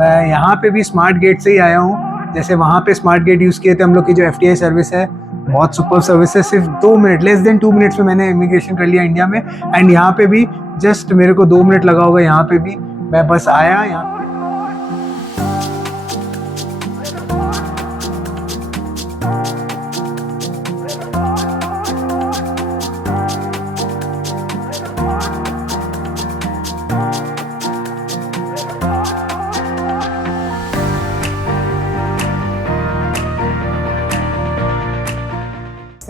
मैं यहाँ पे भी स्मार्ट गेट से ही आया हूँ। जैसे वहाँ पे स्मार्ट गेट यूज़ किए थे हम लोग की जो FTI सर्विस है, बहुत सुपर सर्विस है। सिर्फ 2 मिनट, लेस देन 2 मिनट्स में मैंने इमिग्रेशन कर लिया इंडिया में। एंड यहाँ पे भी जस्ट मेरे को 2 मिनट लगा होगा। यहाँ पे भी मैं बस आया यहाँ पे।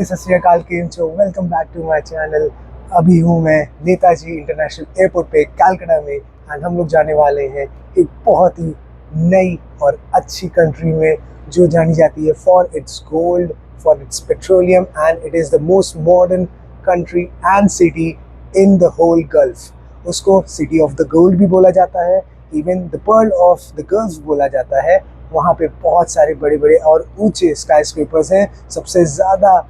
सत श्री अकाल, केम छो, welcome back to my channel. अभी हूँ मैं नेताजी इंटरनेशनल एयरपोर्ट पे कलकत्ता में। एंड हम लोग जाने वाले हैं एक बहुत ही नई और अच्छी कंट्री में जो जानी जाती है for its gold, for its petroleum, and it is the most modern country and city in the whole Gulf. उसको सिटी ऑफ द गोल्ड भी बोला जाता है, even the pearl of the Gulf बोला जाता है। वहाँ पे बहुत सारे बड़े बड़े और ऊंचे स्काई स्क्रेपर्स हैं, सबसे ज़्यादा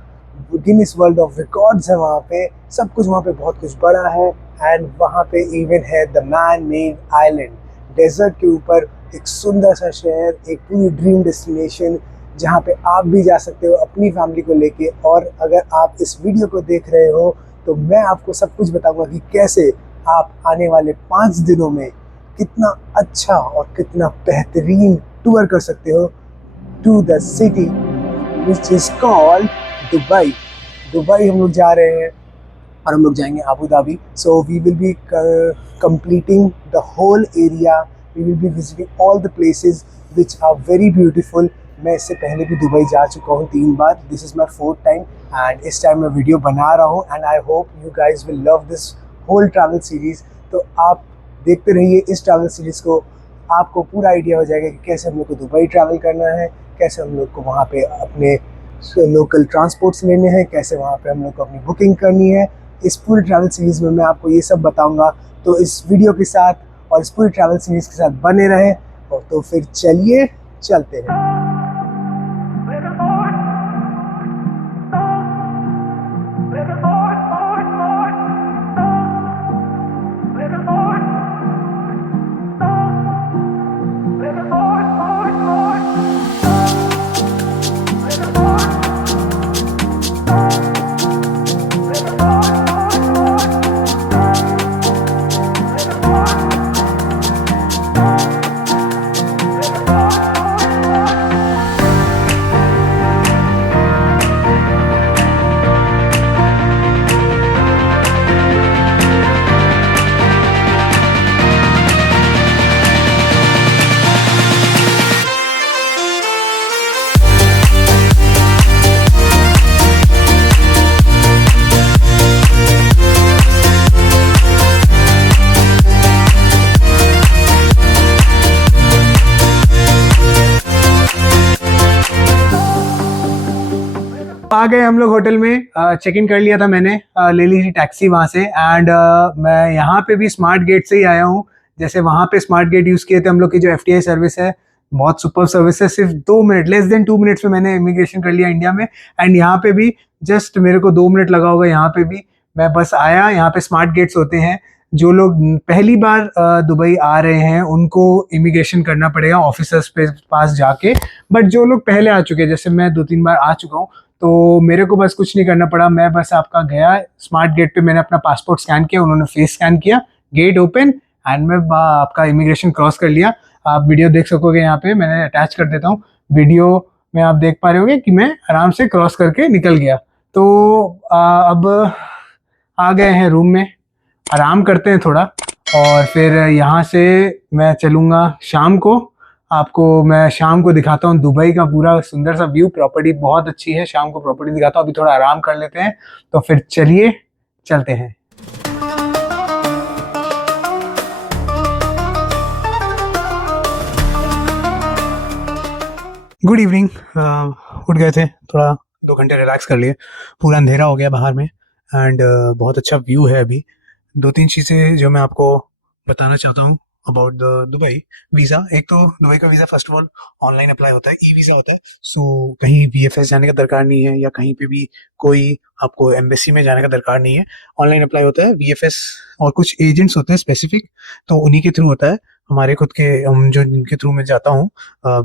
गिनीज वर्ल्ड ऑफ रिकॉर्ड्स है वहाँ पे। सब कुछ वहाँ पे बहुत कुछ बड़ा है। एंड वहाँ पे इवन है the man made island, desert के ऊपर एक सुंदर सा शहर, एक पूरी ड्रीम डेस्टिनेशन जहाँ पे आप भी जा सकते हो अपनी फैमिली को लेके। और अगर आप इस वीडियो को देख रहे हो तो मैं आपको सब कुछ बताऊंगा कि कैसे आप आने वाले 5 दिनों में कितना अच्छा और कितना बेहतरीन टूर कर सकते हो to the city which is called Dubai. Dubai हम लोग जा रहे हैं और हम लोग जाएंगे Abu Dhabi. So we will be completing the whole area, we will be visiting all the places which are very beautiful. मैं इससे पहले भी दुबई जा चुका हूँ 3 बार। This is my 4th time and इस टाइम मैं वीडियो बना रहा हूँ। And I hope you guys will love this whole travel series. तो आप देखते रहिए इस ट्रैवल सीरीज़ को, आपको पूरा आइडिया हो जाएगा कि कैसे हम लोग को दुबई ट्रैवल करना है, कैसे हम लोग को वहाँ पे अपने लोकल ट्रांसपोर्ट्स लेने हैं, कैसे वहाँ पे हम लोग को अपनी बुकिंग करनी है। इस पूरी ट्रैवल सीरीज़ में मैं आपको ये सब बताऊंगा। तो इस वीडियो के साथ और इस पूरी ट्रैवल सीरीज़ के साथ बने रहें। और तो फिर चलिए चलते हैं। आ गए हम लोग होटल में। चेक इन कर लिया था मैंने, ले ली थी टैक्सी वहाँ से। एंड मैं यहाँ पे भी स्मार्ट गेट से ही आया हूँ। जैसे वहाँ पे स्मार्ट गेट यूज़ किए थे हम लोग की जो FTI सर्विस है, बहुत सुपर सर्विस है। सिर्फ 2 मिनट, लेस देन 2 मिनट्स में मैंने इमिग्रेशन कर लिया इंडिया में। एंड यहाँ पे भी जस्ट मेरे को 2 मिनट लगा होगा। यहाँ पे भी मैं बस आया। यहाँ पे स्मार्ट गेट्स होते हैं। जो लोग पहली बार दुबई आ रहे हैं उनको इमिग्रेशन करना पड़ेगा ऑफिसर्स पे पास जाके। बट जो लोग पहले आ चुके हैं, जैसे मैं 2-3 बार आ चुका हूँ, तो मेरे को बस कुछ नहीं करना पड़ा। मैं बस आपका गया स्मार्ट गेट पे, मैंने अपना पासपोर्ट स्कैन किया, उन्होंने फेस स्कैन किया, गेट ओपन एंड मैं आपका इमिग्रेशन क्रॉस कर लिया। आप वीडियो देख सकोगे, यहाँ पे मैंने अटैच कर देता हूँ। वीडियो में आप देख पा रहे होगे कि मैं आराम से क्रॉस करके निकल गया। तो अब आ गए हैं रूम में, आराम करते हैं थोड़ा और फिर यहाँ से मैं चलूँगा शाम को। आपको मैं शाम को दिखाता हूँ दुबई का पूरा सुंदर सा व्यू। प्रॉपर्टी बहुत अच्छी है, शाम को प्रॉपर्टी दिखाता हूँ। अभी थोड़ा आराम कर लेते हैं, तो फिर चलिए चलते हैं। Good evening. उठ गए थे, थोड़ा 2 घंटे रिलैक्स कर लिए। पूरा अंधेरा हो गया बाहर में एंड बहुत अच्छा व्यू है। अभी 2-3 चीज़ें जो मैं आपको बताना चाहता हूँ अबाउट द दुबई वीज़ा। एक तो दुबई का visa first of all online apply होता है, ई वीज़ा होता है। सो कहीं VFS जाने का दरकार नहीं है, या कहीं पे भी कोई आपको एम्बेसी में जाने का दरकार नहीं है। ऑनलाइन अप्लाई होता है। VFS और कुछ एजेंट्स होते हैं स्पेसिफिक, तो उन्हीं के थ्रू होता है। हमारे खुद के जो जिनके थ्रू मैं जाता हूँ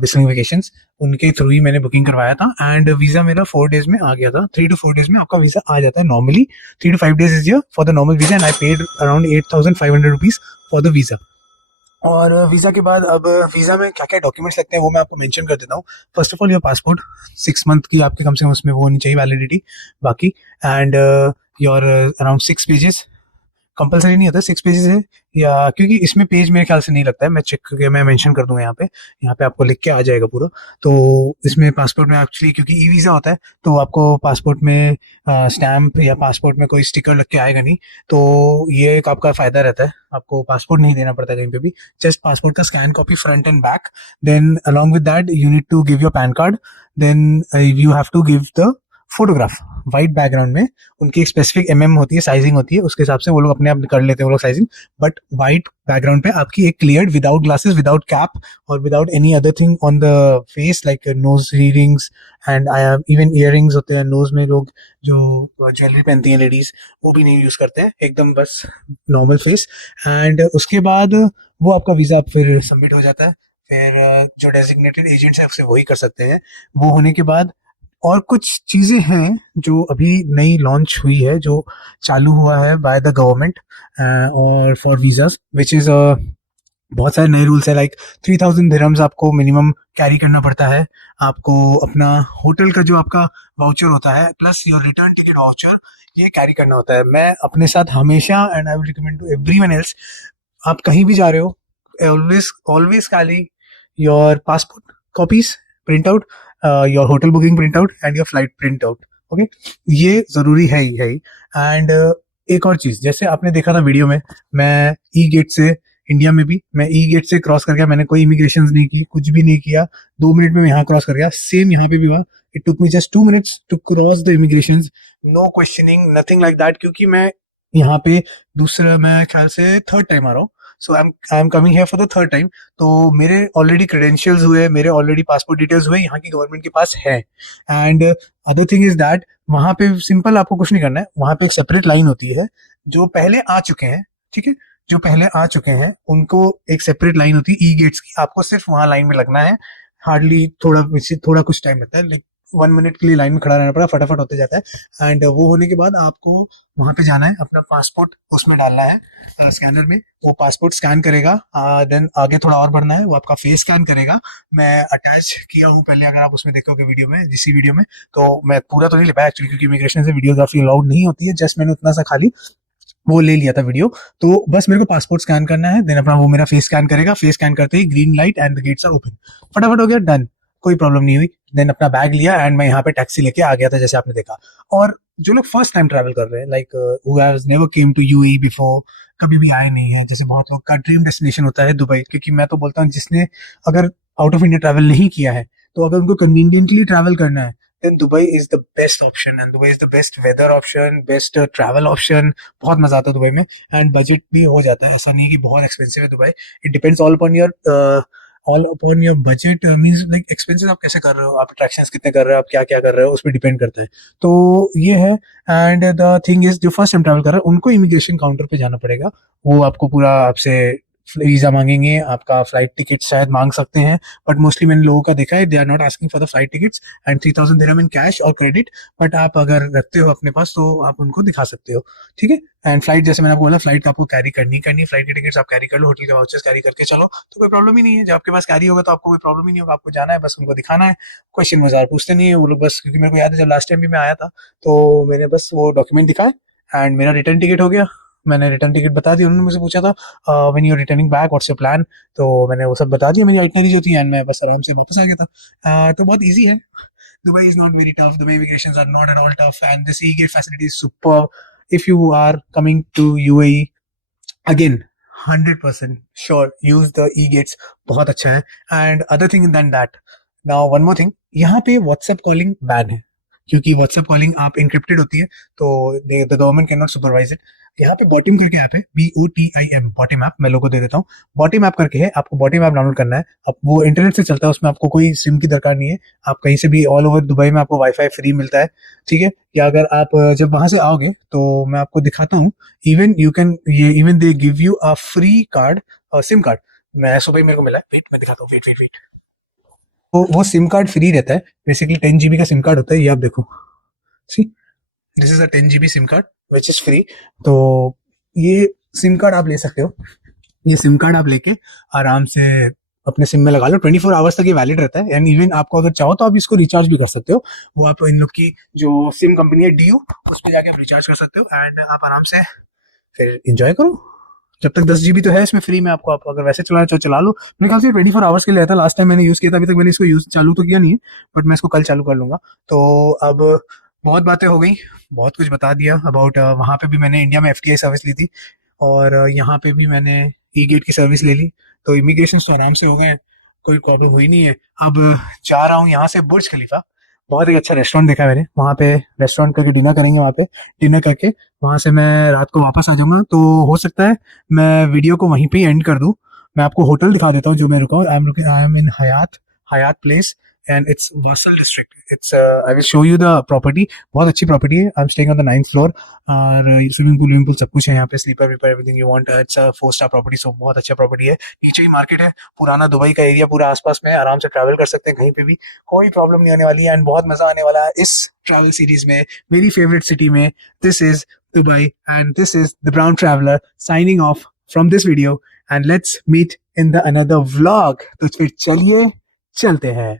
विस्लिंग वेकेशंस, उनके थ्रू ही मैंने बुकिंग करवाया था एंड वीज़ा मेरा 4 डेज में आ गया था। 3 to 4 डेज में आपका वीज़ा आ जाता है normally. 3 to 5 days is for the normal visa and I paid around 8,500 rupees for the visa. और वीज़ा के बाद अब वीज़ा में क्या क्या डॉक्यूमेंट्स लगते हैं वो मैं आपको मेंशन कर देता हूँ। First of all your passport, 6 month की आपके कम से कम उसमें वो होनी चाहिए वैलिडिटी। बाकी and your around 6 pages, compulsory नहीं होता, 6 पेजेस है या, क्योंकि इसमें पेज मेरे ख्याल से नहीं लगता है, मैं चेक करके मैं मेंशन कर दूंगा यहाँ पे आपको लिख के आ जाएगा पूरा। तो इसमें पासपोर्ट में एक्चुअली क्योंकि ई वीज़ा होता है तो आपको पासपोर्ट में स्टैम्प या पासपोर्ट में कोई स्टिकर लग के आएगा नहीं। तो ये एक आपका फायदा रहता है, आपको पासपोर्ट नहीं देना पड़ता कहीं पे भी, जस्ट पासपोर्ट का scan copy front and back. Then along with that you need to give your PAN card. Then you have to give the photograph white background में। उनकी एक स्पेसिफिक होती है, साइजिंग होती है, उसके हिसाब से वो लोग अपने आप कर लेते हैं वो लोग साइजिंग। बट वाइट बैकग्राउंड पे आपकी एक clear without glasses, without cap और without any other thing on the face like nose rings and even earrings होते हैं नोज में, लोग जो ज्वेलरी पहनती हैं लेडीज वो भी नहीं यूज करते हैं, एकदम बस नॉर्मल फेस। एंड उसके बाद वो आपका वीजा फिर सबमिट हो जाता है। फिर जो डेजिग्नेटेड एजेंट्स है उससे वही कर सकते हैं। वो होने के बाद और कुछ चीजें हैं जो अभी नई लॉन्च हुई है, जो चालू हुआ है बाय द गवर्नमेंट और फॉर वीजास विच इज बहुत सारे नए रूल्स है। लाइक 3,000 दिरहम्स आपको मिनिमम कैरी करना पड़ता है। आपको अपना होटल का जो आपका वाउचर होता है plus your return ticket voucher, ये कैरी करना होता है। मैं अपने साथ हमेशा, and I will recommend to everyone else, आप कहीं भी जा रहे हो always always carry your passport copies print out, your hotel booking print out and your flight print out. Okay, ये जरूरी है ही है ही। एंड एक और चीज, जैसे आपने देखा था वीडियो में, मैं ई गेट से इंडिया में भी मैं ई गेट से क्रॉस कर गया, मैंने कोई इमिग्रेशन नहीं की, कुछ भी नहीं किया, 2 मिनट में यहाँ क्रॉस कर गया। सेम यहाँ पे भी हुआ, it took me just 2 minutes to cross the immigration, no questioning nothing like that, क्योंकि मैं यहाँ पे दूसरा, मैं ख्याल से थर्ड टाइम आ रहा हूँ। So I am coming here for the third time. तो मेरे ऑलरेडी क्रेडेंशियल्स हुए, मेरे ऑलरेडी पासपोर्ट डिटेल्स हुए, यहाँ की गवर्नमेंट के पास है। And other thing is that वहाँ पे सिंपल आपको कुछ नहीं करना है, वहाँ पे एक सेपरेट लाइन होती है, जो पहले आ चुके हैं, ठीक है, जो पहले आ चुके हैं उनको एक सेपरेट लाइन होती है ई गेट्स की, आपको सिर्फ वहां लाइन में लगना है। हार्डली थोड़ा कुछ टाइम लगता है, लाइक 1 मिनट के लिए लाइन में खड़ा रहना पड़ा, फटाफट होते जाता है। एंड वो होने के बाद आपको वहां पे जाना है, अपना पासपोर्ट उसमें डालना है स्कैनर में, वो पासपोर्ट स्कैन करेगा। देन आगे थोड़ा और बढ़ना है, वो आपका फेस स्कैन करेगा। मैं अटैच किया हूँ पहले, अगर आप उसमें देखोगे वीडियो में, जिस वीडियो में, तो मैं पूरा तो नहीं ले पाया एक्चुअली, क्योंकि इमिग्रेशन से वीडियोग्राफी अलाउड नहीं होती है, जस्ट मैंने उतना सा खाली वो ले लिया था वीडियो। तो बस मेरे को पासपोर्ट स्कैन करना है, देन अपना वो मेरा फेस स्कैन करेगा, फेस स्कैन करते ही green light and the gates are open, फटाफट हो गया, डन, कोई प्रॉब्लम नहीं हुई। देन अपना बैग लिया एंड मैं यहाँ पे टैक्सी लेके आ गया था, जैसे आपने देखा। और जो लोग फर्स्ट टाइम ट्रैवल कर रहे हैं, like who has never came to UAE before, कभी भी आए नहीं है, जैसे बहुत लोग का ड्रीम डेस्टिनेशन होता है दुबई, क्योंकि मैं तो बोलता हूँ जिसने अगर आउट ऑफ इंडिया ट्रैवल नहीं किया है, तो अगर उनको कन्वीनियंटली ट्रैवल करना है, then Dubai is the best option and Dubai is the best weather option, best travel option। बहुत मजा आता है दुबई में एंड बजट भी हो जाता है, ऐसा नहीं कि बहुत एक्सपेंसिव है Dubai. It depends all upon your budget, means like expenses आप कैसे कर रहे हो, आप अट्रैक्शंस कितने कर रहे हो, आप क्या क्या कर रहे हो, उस पर डिपेंड करता है। तो ये है। एंड द थिंग इज, जो फर्स्ट टाइम ट्रैवल कर रहे हैं उनको इमिग्रेशन काउंटर पे जाना पड़ेगा, वो आपको पूरा आपसे वीजा मांगेंगे, आपका फ्लाइट टिकट शायद मांग सकते हैं, बट मोस्टली मैंने लोगों का देखा है, they are not asking for the flight tickets and 3,000 dirham in cash और क्रेडिट। बट आप अगर रखते हो अपने पास तो आप उनको दिखा सकते हो, ठीक है। एंड फ्लाइट, जैसे मैंने आपको बोला, फ्लाइट आपको कैरी करनी, फ्लाइट की टिकट्स आप कैरी कर लो, होटल के वाउचर्स कैरी करके चलो, तो कोई प्रॉब्लम ही नहीं है। जब आपके पास कैरी होगा तो आपको कोई प्रॉब्लम ही नहीं होगा, आपको जाना है बस, उनको दिखाना है, क्वेश्चन वजार पूछते नहीं है वो लोग बस। क्योंकि मेरे को याद है जब लास्ट टाइम भी मैं आया था तो मैंने बस वो डॉक्यूमेंट दिखाए एंड मेरा रिटर्न टिकट हो गया, मैंने रिटर्न टिकट बता दी, उन्होंने मुझसे पूछा था when you are returning back what's your plan, तो मैंने वो सब बता दिया, मेरी आइटनरी जो थी, एंड मैं बस आराम से वापस आ गया था। तो बहुत ईजी है, Dubai is not very tough. Dubai immigrations are not at all tough, and this e-gate facility is super. If you are coming to UAE, again, 100% sure use the e-gates. बहुत अच्छा है। And other thing than that, now one more thing, यहाँ पे WhatsApp calling ban है, क्योंकि WhatsApp calling आप encrypted होती है, तो the government cannot supervise it। यहाँ पे बॉटिम करके ऐप है, BOTIM, बॉटिम ऐप, मैं लोगो दे देता हूँ। बॉटिम ऐप करके है, आपको बॉटिम ऐप डाउनलोड करना है। अब वो इंटरनेट से चलता है, उसमें आपको कोई सिम की दरकार नहीं है, आप कहीं से भी ऑल ओवर दुबई में आपको वाईफाई फ्री मिलता है, ठीक है। या अगर आप जब वहां से आओगे तो मैं आपको दिखाता हूँ, इवन यू कैन, ये even they give you a free card, SIM card, मैं सुबह ही मेरे को मिला है, वेट मैं दिखाता हूँ, वेट वेट वेट। तो वो सिम कार्ड फ्री रहता है, बेसिकली 10 GB का सिम कार्ड होता है, ये आप देखो, see this is a 10 GB SIM card which is free. तो ये सिम कार्ड आप ले सकते हो, ये सिम कार्ड आप लेके आराम से अपने सिम में लगा लो, 24 आवर्स तक ये वैलिड रहता है। एंड इवन आपको अगर चाहो तो आप इसको रिचार्ज भी कर सकते हो, वो आप इन लोग की जो सिम कंपनी है DU, उस पर जाके आप रिचार्ज कर सकते हो एंड आप आराम से फिर इंजॉय करो। जब तक 10 GB तो है इसमें फ्री में, आपको आप अगर वैसे चलाना चाहो चला लो। मेरे ख्याल से 24 आवर्स के लिए रहता है, लास्ट टाइम मैंने यूज़ किया था, अभी तक मैंने इसको यूज़ चालू तो किया नहीं है, बट मैं इसको कल चालू कर लूंगा। तो अब बहुत बातें हो गई, बहुत कुछ बता दिया अबाउट, वहाँ पे भी मैंने इंडिया में FTI सर्विस ली थी और यहाँ पे भी मैंने E-गेट की सर्विस ले ली, तो इमिग्रेशन तो आराम से हो गए हैं, कोई प्रॉब्लम हुई नहीं है। अब जा रहा हूँ यहाँ से बुर्ज खलीफा, बहुत ही अच्छा रेस्टोरेंट देखा है मैंने, वहाँ पे रेस्टोरेंट करके डिनर करेंगे, वहाँ पे डिनर करके वहाँ से मैं रात को वापस आ जाऊंगा। तो हो सकता है मैं वीडियो को वहीं पे एंड कर दूं। मैं आपको होटल दिखा देता हूँ जो मैं रुका हूँ, I am in Hyatt, Hyatt place and it's Wasl district. It's I will show you the property, बहुत अच्छी प्रॉपर्टी है। I am staying on the 9th floor और स्विमिंग पूल सब कुछ है यहाँ पे, sleeper weeper everything you want. It's a 4 star property, so बहुत अच्छा प्रॉपर्टी है। नीचे ही मार्केट है, पुराना दुबई का एरिया पूरा आसपास में है, आराम से ट्रैवल कर सकते हैं कहीं पे भी, कोई प्रॉब्लम नहीं होने वाली है एंड बहुत मजा आने वाला है इस ट्रैवल सीरीज में, मेरी फेवरेट सिटी में। This is Dubai, and this is the Brown Traveler signing off from this video, and let's meet in the another vlog. तो फिर चलिए चलते हैं।